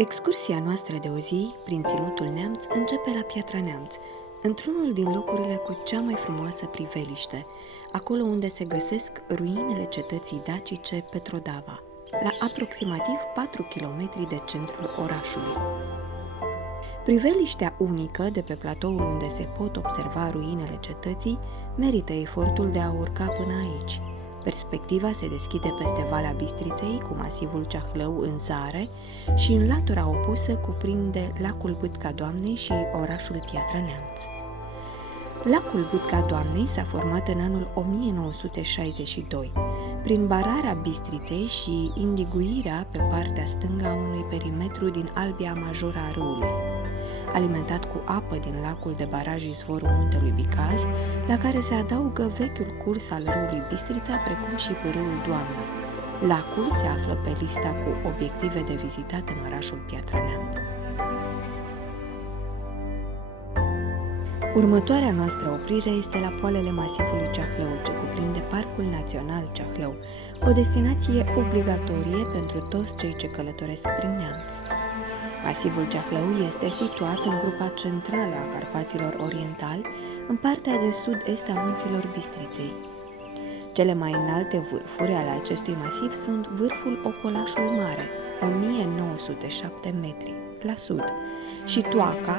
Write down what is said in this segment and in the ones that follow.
Excursia noastră de o zi prin Ținutul Neamț începe la Piatra Neamț, într-unul din locurile cu cea mai frumoasă priveliște, acolo unde se găsesc ruinele cetății dacice Petrodava, la aproximativ 4 km de centrul orașului. Priveliștea unică de pe platoul unde se pot observa ruinele cetății merită efortul de a urca până aici. Perspectiva se deschide peste Valea Bistriței cu masivul Ceahlău în zare și în latura opusă cuprinde lacul Bâtca Doamnei și orașul Piatra Neamț. Lacul Bâtca Doamnei s-a format în anul 1962, prin bararea Bistriței și indiguirea pe partea stângă a unui perimetru din albia majoră a râului, alimentat cu apă din lacul de baraj izvorul muntelui Bicaz, la care se adaugă vechiul curs al râului Bistrița, precum și pârâul Doamnă. Lacul se află pe lista cu obiective de vizitat în orașul Piatra Neamț. Următoarea noastră oprire este la poalele masivului Ceahlău, ce cuprinde Parcul Național Ceahlău, o destinație obligatorie pentru toți cei ce călătoresc prin Neamț. Masivul Ceahlău este situat în grupa centrală a Carpaților Orientali, în partea de sud-est a munților Bistriței. Cele mai înalte vârfuri ale acestui masiv sunt vârful Ocolașul Mare, 1907 metri, la sud, și Toaca,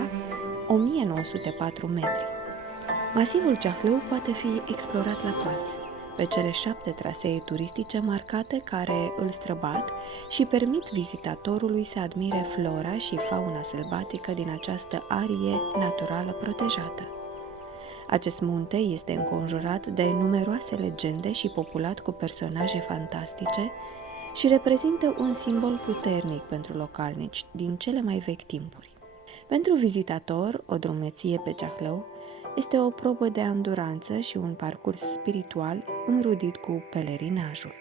1904 metri. Masivul Ceahlău poate fi explorat la pas, pe cele 7 trasee turistice marcate care îl străbat și permit vizitatorului să admire flora și fauna sălbatică din această arie naturală protejată. Acest munte este înconjurat de numeroase legende și populat cu personaje fantastice și reprezintă un simbol puternic pentru localnici din cele mai vechi timpuri. Pentru vizitator, o drumeție pe Ceahlău este o probă de anduranță și un parcurs spiritual înrudit cu pelerinajul.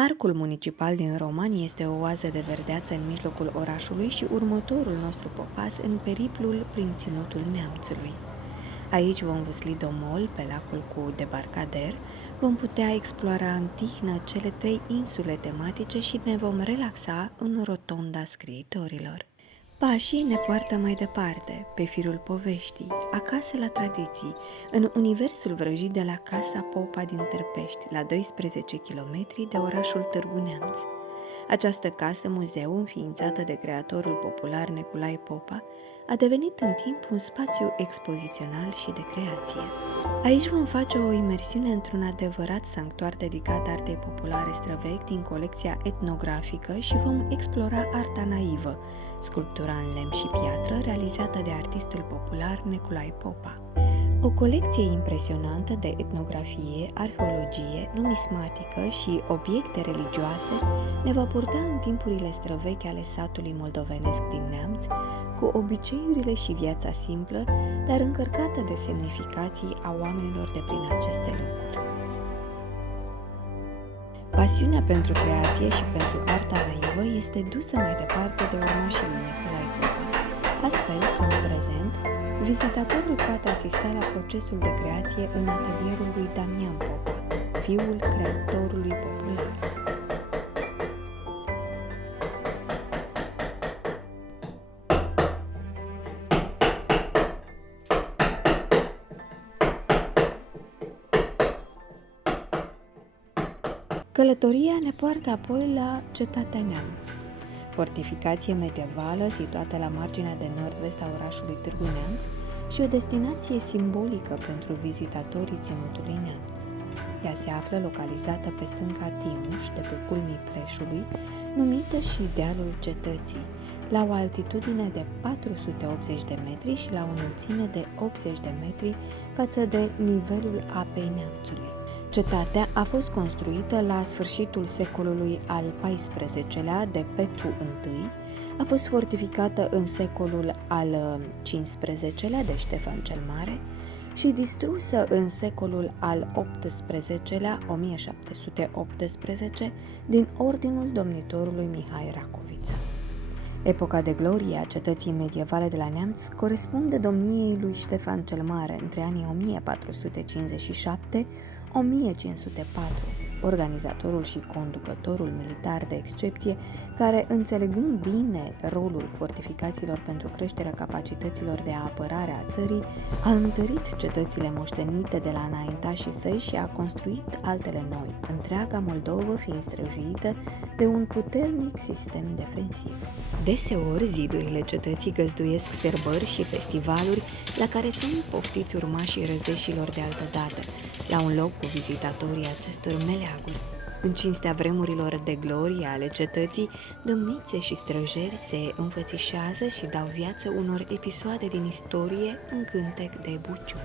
Parcul municipal din Romani este o oază de verdeață în mijlocul orașului și următorul nostru popas în periplul prin ținutul Neamțului. Aici vom văsli domol pe lacul cu debarcader, vom putea explora în tihnă cele 3 insule tematice și ne vom relaxa în rotonda scriitorilor. Pașii ne poartă mai departe, pe firul poveștii, acasă la tradiții, în universul vrăjit de la Casa Popa din Târpești, la 12 km de orașul Târgu Neamț. Această casă-muzeu, înființată de creatorul popular Nicolae Popa, a devenit în timp un spațiu expozițional și de creație. Aici vom face o imersiune într-un adevărat sanctuar dedicat artei populare străvechi din colecția etnografică și vom explora arta naivă, sculptura în lemn și piatră realizată de artistul popular Nicolae Popa. O colecție impresionantă de etnografie, arheologie, numismatică și obiecte religioase ne va purta în timpurile străvechi ale satului moldovenesc din Neamț, cu obiceiurile și viața simplă, dar încărcată de semnificații a oamenilor de prin aceste locuri. Pasiunea pentru creație și pentru arta naivă este dusă mai departe de urmașii lui Nicolae Popa, astfel că în prezent, vizitatorul poate asista la procesul de creație în atelierul lui Damian Popa, fiul creatorului popular. Călătoria ne poartă apoi la Cetatea Neamț, fortificație medievală situată la marginea de nord-vest a orașului Târgu Neamț și o destinație simbolică pentru vizitatorii ținutului Neamț. Ea se află localizată pe stânca Timuș, de pe culmii Preșului, numită și dealul cetății, la o altitudine de 480 de metri și la o înălțime de 80 de metri față de nivelul apei Neamțului. Cetatea a fost construită la sfârșitul secolului al XIV-lea de Petru I, a fost fortificată în secolul al XV-lea de Ștefan cel Mare și distrusă în secolul al XVIII-lea, 1718, din ordinul domnitorului Mihai Racoviță. Epoca de glorie a cetății medievale de la Neamț corespunde domniei lui Ștefan cel Mare între anii 1457-1504, organizatorul și conducătorul militar de excepție, care, înțelegând bine rolul fortificațiilor pentru creșterea capacităților de apărare a țării, a întărit cetățile moștenite de la înaintașii săi și a construit altele noi, întreaga Moldovă fiind străjuită de un puternic sistem defensiv. Deseori, zidurile cetății găzduiesc sărbări și festivaluri la care sunt poftiți urmașii răzeșilor de altădată, la un loc cu vizitatorii acestor meleaguri. În cinstea vremurilor de glorie ale cetății, domnițe și străjeri se înfățișează și dau viață unor episoade din istorie în cântec de buciun.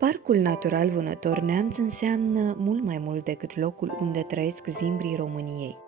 Parcul Natural Vânător Neamț înseamnă mult mai mult decât locul unde trăiesc zimbrii României.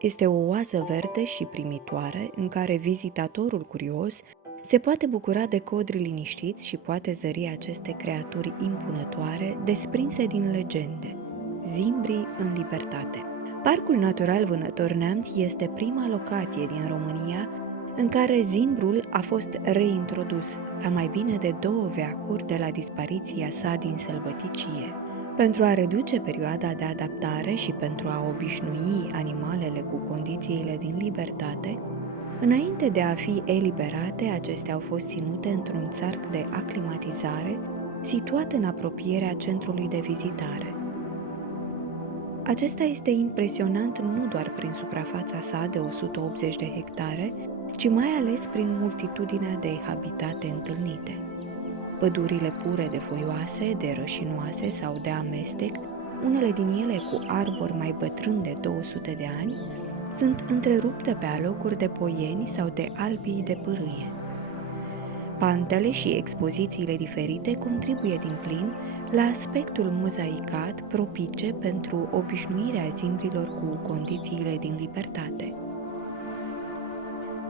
Este o oază verde și primitoare în care vizitatorul curios se poate bucura de codri liniștiți și poate zări aceste creaturi impunătoare desprinse din legende, zimbrii în libertate. Parcul Natural Vânător Neamț este prima locație din România în care zimbrul a fost reintrodus la mai bine de 2 veacuri de la dispariția sa din sălbăticie. Pentru a reduce perioada de adaptare și pentru a obișnui animalele cu condițiile din libertate, înainte de a fi eliberate, acestea au fost ținute într-un țarc de aclimatizare situat în apropierea centrului de vizitare. Acesta este impresionant nu doar prin suprafața sa de 180 de hectare, ci mai ales prin multitudinea de habitate întâlnite. Pădurile pure de foioase, de rășinoase sau de amestec, unele din ele cu arbori mai bătrâni de 200 de ani, sunt întrerupte pe alocuri de poieni sau de albii de pârâie. Pantele și expozițiile diferite contribuie din plin la aspectul mozaicat propice pentru obișnuirea zimbrilor cu condițiile din libertate.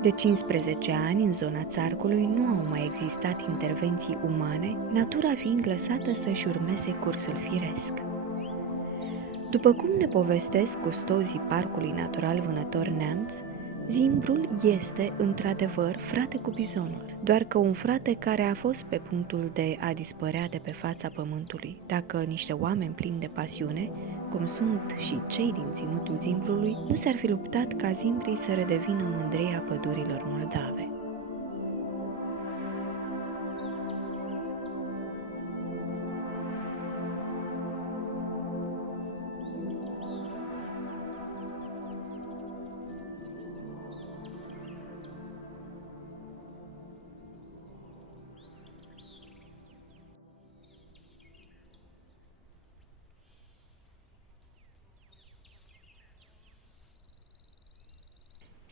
De 15 ani, în zona țarcului, nu au mai existat intervenții umane, natura fiind lăsată să-și urmeze cursul firesc. După cum ne povestesc custozii Parcului Natural Vânător Neamț, zimbrul este, într-adevăr, frate cu bizonul, doar că un frate care a fost pe punctul de a dispărea de pe fața pământului, dacă niște oameni plini de pasiune, cum sunt și cei din ținutul zimbrului, nu s-ar fi luptat ca zimbrii să redevină mândria pădurilor moldave.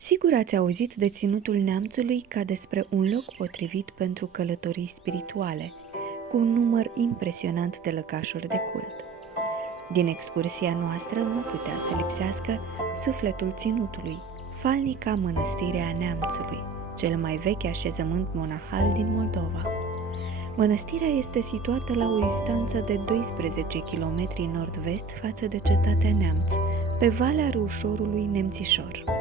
Sigur ați auzit de ținutul Neamțului ca despre un loc potrivit pentru călătorii spirituale, cu un număr impresionant de lăcașuri de cult. Din excursia noastră nu putea să lipsească sufletul ținutului, falnica Mănăstirea Neamțului, cel mai vechi așezământ monahal din Moldova. Mănăstirea este situată la o distanță de 12 km nord-vest față de cetatea Neamț, pe valea râușorului Nemțișor.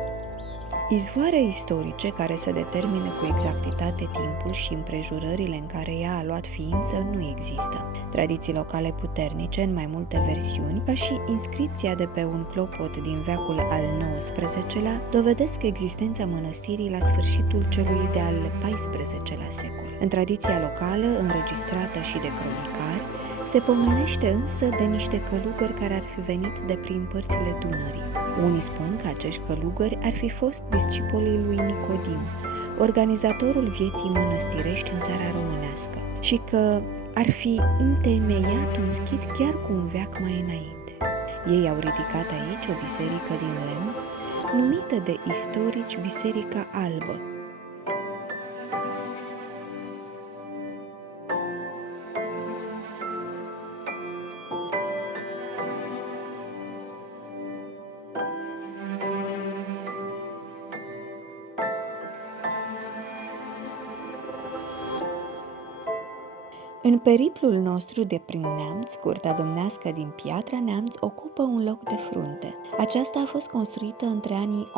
Izvoare istorice care să determine cu exactitate timpul și împrejurările în care ea a luat ființă nu există. Tradiții locale puternice în mai multe versiuni, ca și inscripția de pe un clopot din veacul al XIX-lea, dovedesc existența mănăstirii la sfârșitul celui de-al XIV-lea secol. În tradiția locală, înregistrată și de cronicari, se pomenește însă de niște călugări care ar fi venit de prin părțile Dunării. Unii spun că acești călugări ar fi fost discipolii lui Nicodim, organizatorul vieții mănăstirești în țara românească, și că ar fi întemeiat un schid chiar cu un veac mai înainte. Ei au ridicat aici o biserică din lemn, numită de istorici Biserica Albă. În periplul nostru de prin Neamț, curtea domnească din Piatra Neamț ocupă un loc de frunte. Aceasta a fost construită între anii 1468-1475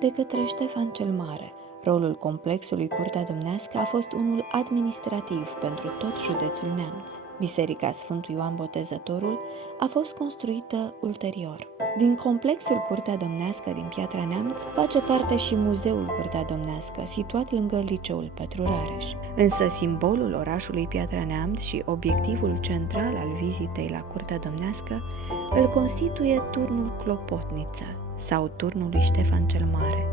de către Ștefan cel Mare. Rolul complexului Curtea Domnească a fost unul administrativ pentru tot județul Neamț. Biserica Sfântul Ioan Botezătorul a fost construită ulterior. Din complexul Curtea Domnească din Piatra Neamț face parte și Muzeul Curtea Domnească, situat lângă Liceul Petru Rareș. Însă simbolul orașului Piatra Neamț și obiectivul central al vizitei la Curtea Domnească îl constituie turnul Clopotniță sau turnul lui Ștefan cel Mare,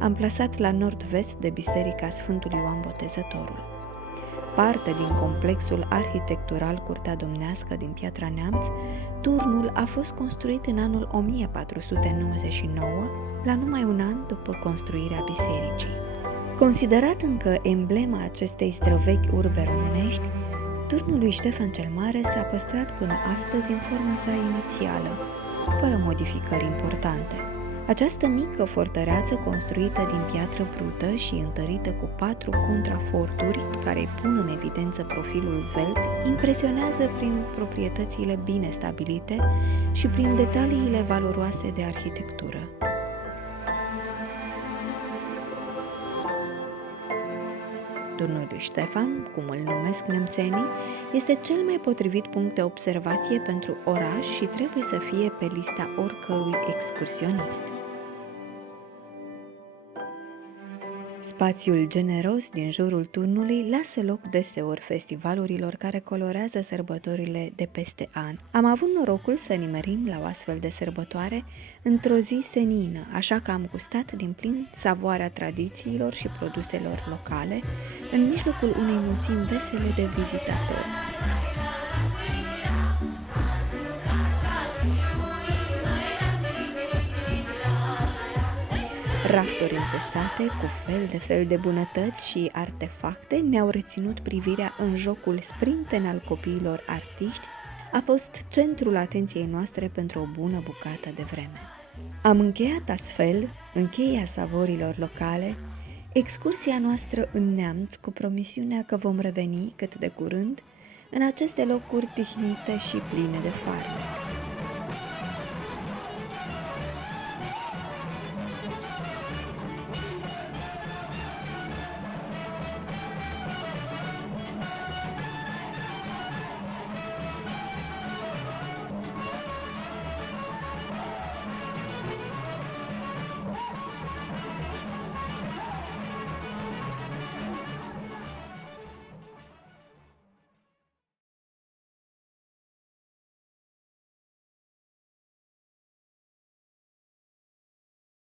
amplasat la nord-vest de Biserica Sfântului Ioan Botezătorul. Parte din complexul arhitectural Curtea Domnească din Piatra Neamț, turnul a fost construit în anul 1499, la numai un an după construirea bisericii. Considerat încă emblema acestei străvechi urbe românești, turnul lui Ștefan cel Mare s-a păstrat până astăzi în forma sa inițială, fără modificări importante. Această mică fortăreață construită din piatră brută și întărită cu 4 contraforturi care îi pun în evidență profilul zvelt, impresionează prin proprietățile bine stabilite și prin detaliile valoroase de arhitectură. Turnul lui Ștefan, cum îl numesc nemțenii, este cel mai potrivit punct de observație pentru oraș și trebuie să fie pe lista oricărui excursionist. Spațiul generos din jurul turnului lasă loc deseori festivalurilor care colorează sărbătorile de peste an. Am avut norocul să nimerim la o astfel de sărbătoare într-o zi senină, așa că am gustat din plin savoarea tradițiilor și produselor locale, în mijlocul unei mulțimi vesele de vizitatori. Rafturi înțesate cu fel de fel de bunătăți și artefacte ne-au reținut privirea în jocul sprinten al copiilor artiști, a fost centrul atenției noastre pentru o bună bucată de vreme. Am încheiat astfel, în cheia savorilor locale, excursia noastră în Neamț cu promisiunea că vom reveni cât de curând în aceste locuri tihnite și pline de farmec.